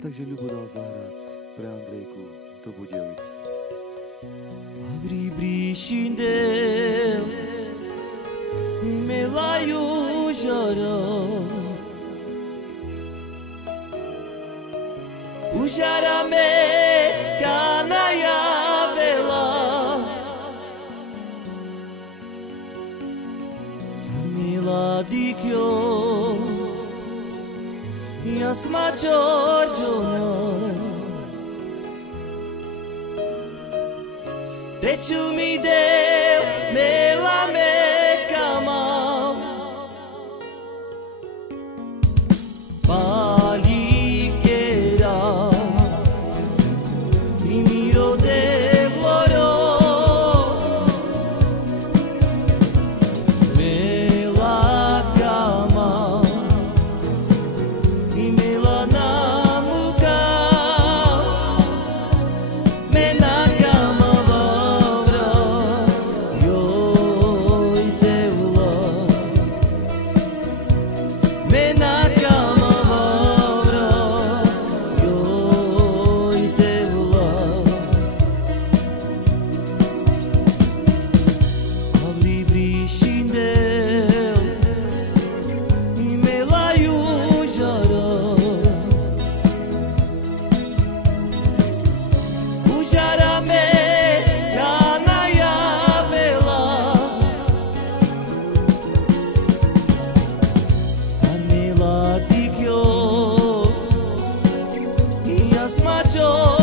Takže ľubo dal zahrať pre Andrejku do Budějovic. Avri brișindeu Imelaiu jara Ujara me kanaya vela Sarmila dikyo Yasma Giorgiona Deci mi deu me la me cama Palichera I miro de vloro Me la cama I me la namuka Me na cama Macho